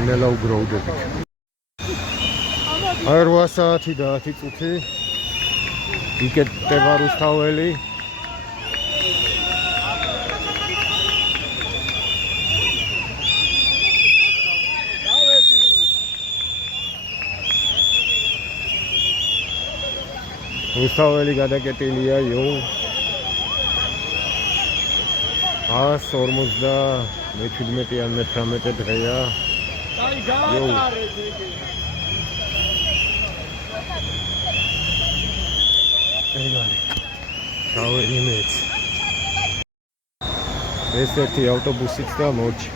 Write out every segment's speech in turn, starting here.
ნელა უგროვდებით. აი 8 საათი და 10 წუთი. იკეთება რუსთაველი. რუსთაველი გადაკეტილია იო 157 ან 18 დღეა. იო ეგარი შავერი მეც ეს ერთი ავტობუსიც და მოჩი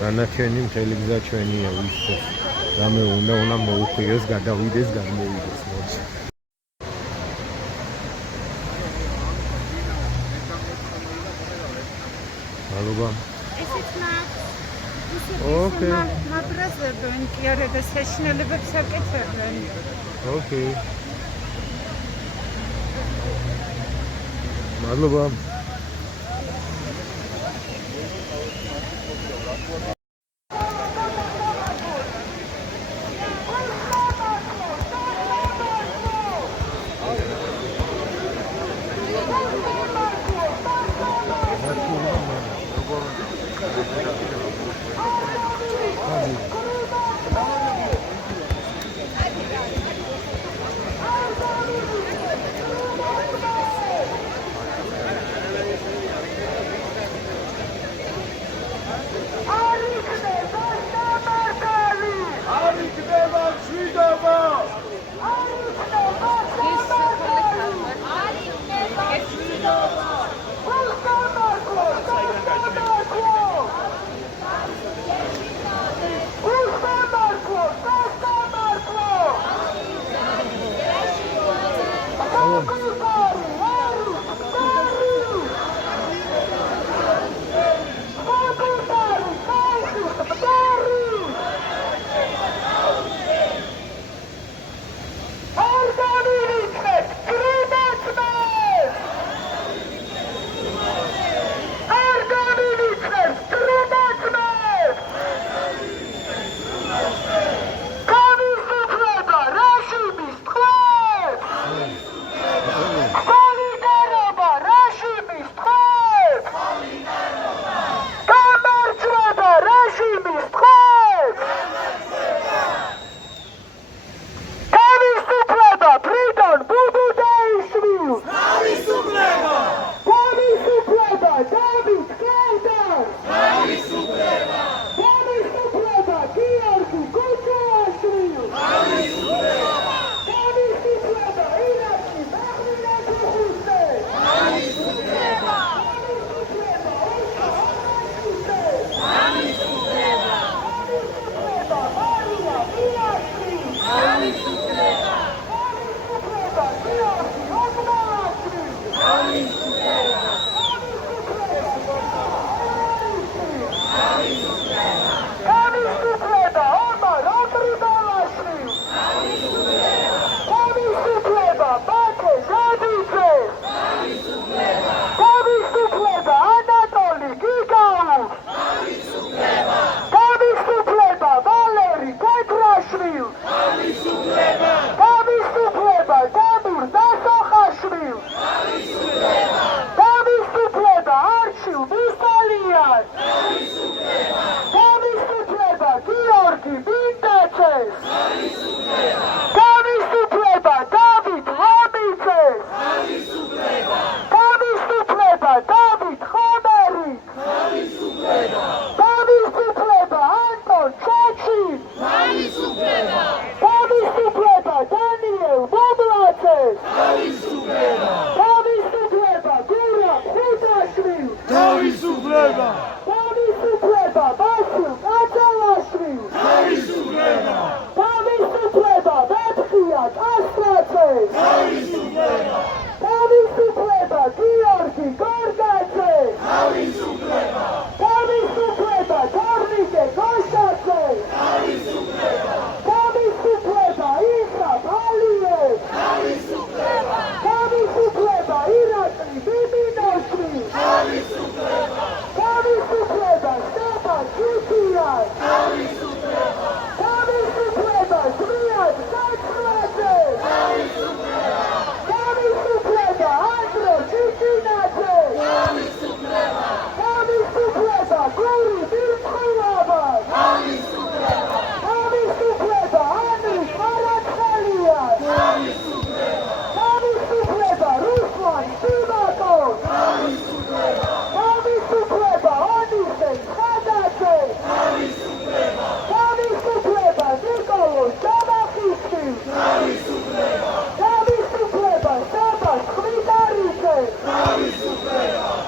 განაჩენი მთელი გზა ჩვენია ვისწრებს რამე უნდა მოუხვიოს გადავიდეს გამოვიდეს მოჩი მადლობა Okay. მატრასებენ კი არა და საშინელებებს აკეთებენ. Okay. მადლობა.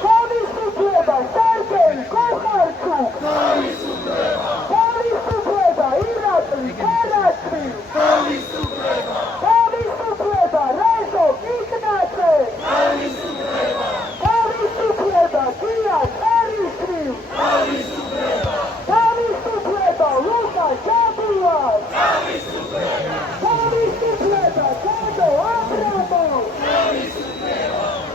თავისუფლება სარგელი გოხარჩუ თავისუფლება ირაკლი ქარაჩვილი თავისუფლება რეზო იქნაძე თავისუფლება გია ქარიშვილ თავისუფლება ლუკა ჟაბულას თავისუფლება გოდო აბრამო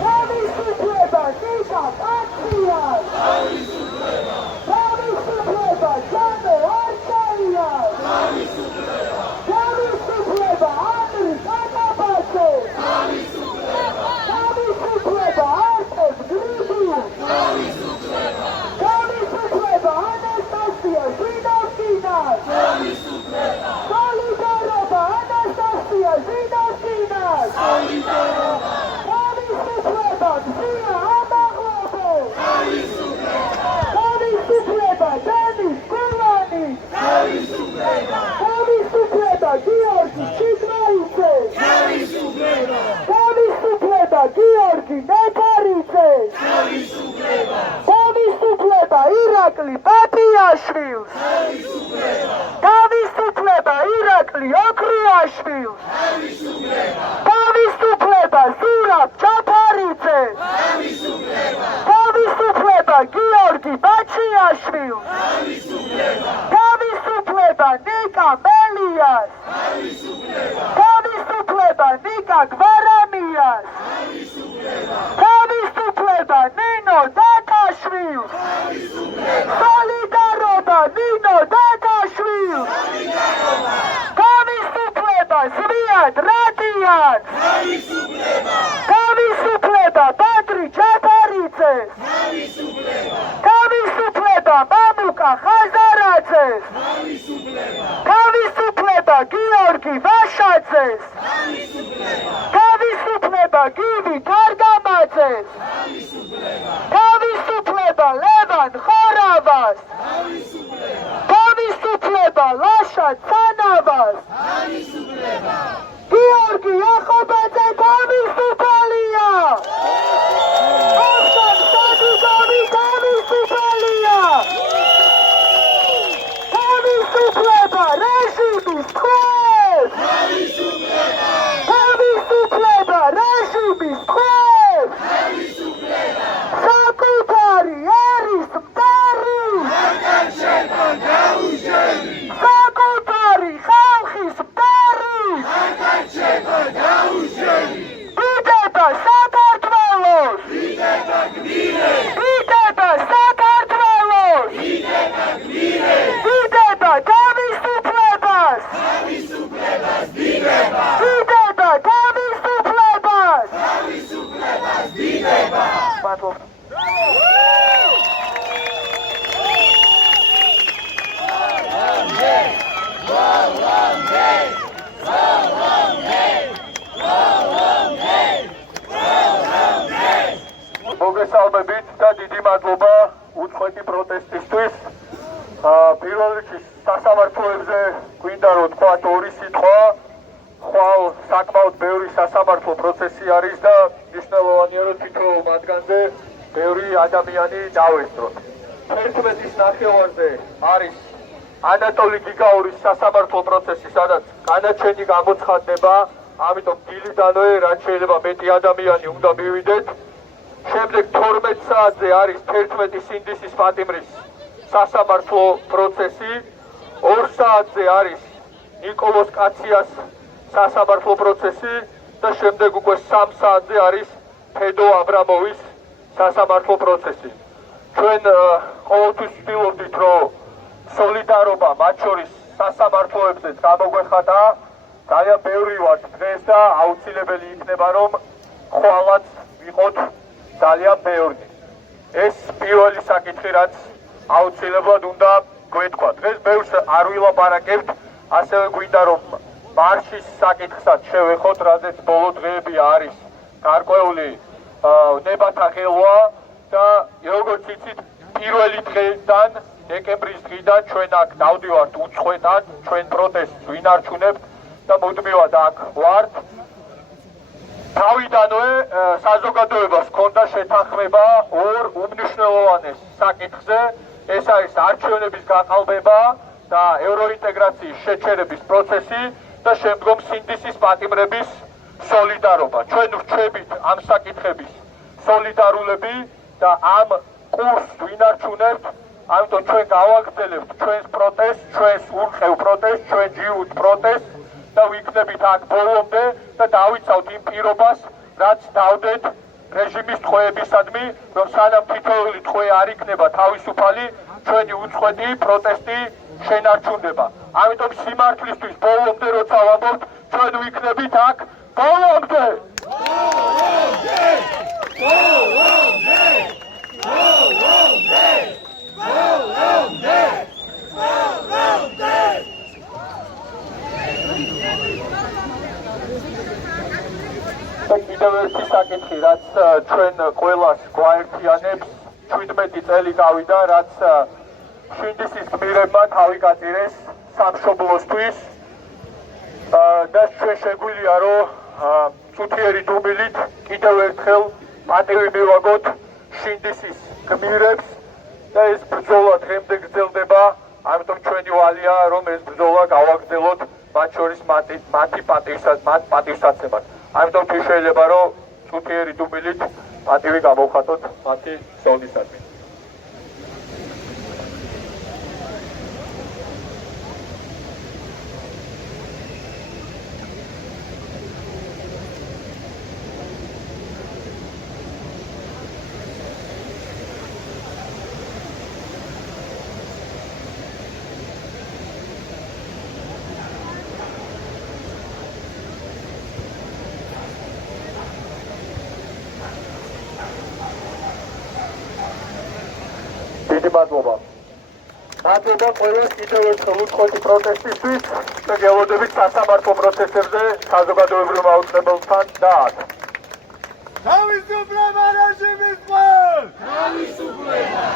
თავისუფლება ნიკა პაციას თავისუფლება ჯანო არჩაიას თავისუფლება ანდრი კაკაბაძე თავისუფლება არტემ გრიგიუს თავისუფლება ანასტასია ჟინოვკინას სოლიდარობა ანასტასია ჟინოვკინას თავისუფლება გზია ამაღლობო თავისუფლება დენის გულანი თავისუფლება გიორგი ჩიძმაიძე თავისუფლება გიორგი ნეტარიძე თავისუფლება ირაკლი ბათიაშვილს თავისუფლება ირაკლი ოქრუაშვილს თავისუფლება ზურაბ ჯაფარიძეს თავისუფლება გიორგი ბაჩიაშვილს თავისუფლება ნიკა მელიას თავისუფლება ნიკა გვარამიას თავისუფლება ნინო დათაშვილს სოლიდარობა ნინო დათაშვილს თავისუფლება ზვიად რადიანს თავისუფლება ბადრი ჯაფარიძეს თავისუფლება მამუკა ხაზარაძეს თავისუფლება გიორგი ვაშაძეს თავისუფლება გივი თარგამაძეს თავისუფლება ლევან ხორავას თავისუფლება ლაშა ცანავას გიორგი ახობაძე თავისუფალია ოხტან სადიგოვი თავისუფალია თავისუფლება რეჟიმის ტყვეს თავისუფლება რეჟიმის ტყვეს საკუთარი არის მტარი საკუთარი ხალხის მტარი დიდება საქართველოს დიდება საქართველოს დიდება თავისუფლებას დიდება თავისუფლებას მადლობა მოგესალმებით და დიდი მადლობა უწყვეტი პროტესტისთვის. პირველ რიგში სასამართლოებზე გვინდა რომ თქვათ ორი სიტყვა. ხვალ საკმაოდ ბევრი სასამართლო პროცესი არის და მნიშვნელოვანია რომ თითოეულ მათგანზე ბევრი ადამიანი დავესწროთ. 11-ის ნახევარზე არის ანატოლი გიგაურის სასამართლო პროცესი, სადაც განაჩენი გამოცხადდება, ამიტომ დილიდანვე რაც შეიძლება მეტი ადამიანი უნდა მივიდეთ. შემდეგ 12 საათზე არის 11 სინდისის პატიმრის სასამართლო პროცესი, 2 საათზე არის ნიკოლოს კაციას სასამართლო პროცესი და შემდეგ უკვე 3 საათზე არის ფედო აბრამოვის სასამართლო პროცესი. ჩვენ ყოველთვის ვცდილობდით, რომ სოლიდარობა მათ შორის სასამართლოებზეც გამოგვეხატა. ძალიან ბევრი ვართ დღეს და აუცილებელი იქნება, რომ ხვალაც ვიყოთ ძალიან ბევრი. ეს პირველი საკითხი, რაც აუცილებლად უნდა გვეთქვა. დღეს ბევრს არ ვილაპარაკებთ, ასევე გვინდა რომ მარშის საკითხსაც შევეხოთ, რაზეც ბოლო დღეები არის გარკვეული ნებათა ხელვა და როგორც იცით, პირველი დღიდან, დეკემბრის დღიდან ჩვენ აქ დავდივართ უწყვეტად, ჩვენ პროტესტს ვინარჩუნებთ და მუდმივად აქ ვართ. თავიდანვე საზოგადოებას ჰქონდა შეთანხმება ორ უმნიშვნელოვანეს საკითხზე, ეს არის არჩევნების გაყალბება და ევროინტეგრაციის შეჩერების პროცესი და შემდგომ სინდისის პატიმრების სოლიდარობა. ჩვენ ვრჩებით ამ საკითხების სოლიდარულები და ამ კურსს ვინარჩუნებთ, ამიტომ ჩვენ გავაგრძელებთ ჩვენს პროტესტს, ჩვენს ურყევ პროტესტს, ჩვენ ჯიუტ პროტესტს და ვიქნებით აქ ბოლომდე და დავიცავთ იმ პირობას, რაც დავდეთ რეჟიმის ტყვეებისადმი, რომ სანამ თითოეული ტყვე არ იქნება თავისუფალი, ჩვენი უწყვეტი პროტესტი შენარჩუნდება. ამიტომ სიმართლისთვის ბოლომდე როცა ვამბობთ, ჩვენ ვიქნებით აქ ბოლომდე! კიდევ ერთი საკითხი, რაც ჩვენ ყველას გვაერთიანებს, 17 წელი გავიდა, რაც შინდისის გმირებმა თავი გაწირეს სამშობლოსთვის და ჩვენ შეგვიძლია, რომ წუთიერი დუმილით კიდევ ერთხელ პატივი მივაგოთ შინდისის გმირებს და ეს ბრძოლა დღემდე გრძელდება, ამიტომ ჩვენი ვალია, რომ ეს ბრძოლა გავაგრძელოთ მათ შორის მათი პატივსაცემად. ამიტომ თუ შეიძლება, რომ წუთიერი დუმილით პატივი გამოვხატოთ მათი სოლისადმი. მადლობა. მადლობა ყველას კიდევ ერთხელ უწყვეტი პროტესტისთვის და გელოდებით სასამართლო პროცესებზე საზოგადოებრივ მაუწყებელთან და აქ. თავისუფლება რეჟიმის ყველ! თავისუფლება!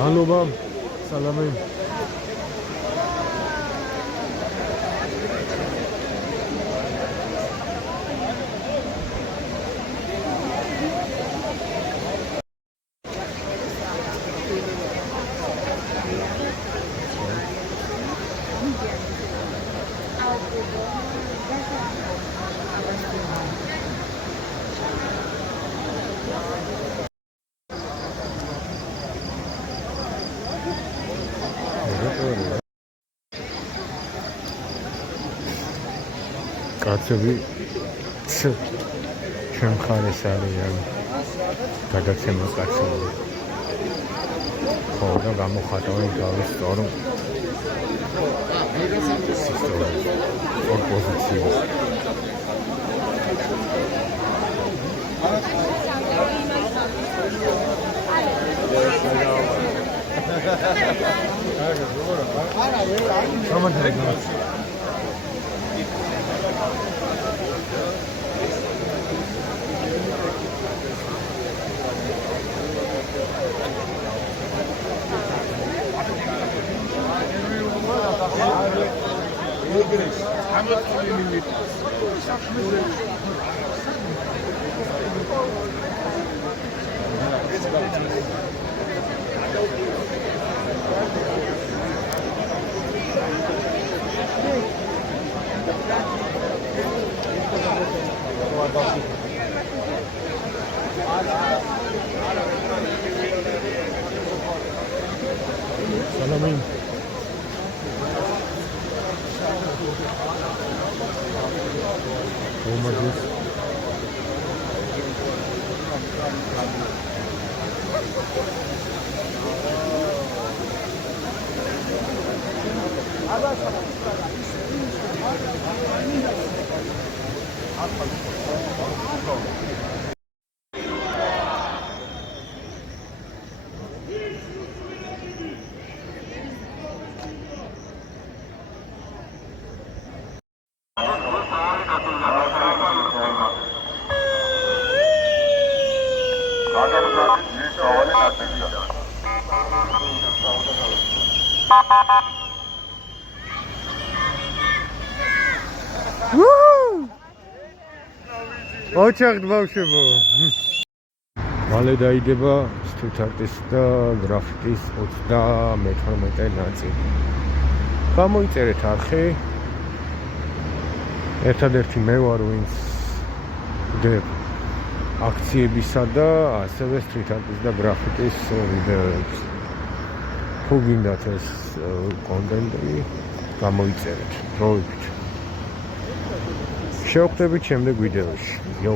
მადლობა. სალამი. კაცები ჩვენ მხარეს არიან გადაცემა კაცები ხო და გამოხატავენ თავის სწორ პოზიციას Salamin. Olmadı. ოჩახთ ბავშვებო. მალე დაიდება street artist და graffitis 38 ნაწილი. გამოიწერეთ არხი. ერთადერთი მე ვარ, ვინც გდებ აქციებისა და ასევე street artist და graffitis ვიდეოებს. თუ გინდათ ეს კონტენტი, გამოიწერეთ, დროებით. შევხვდებით შემდეგ ვიდეოში. Yo.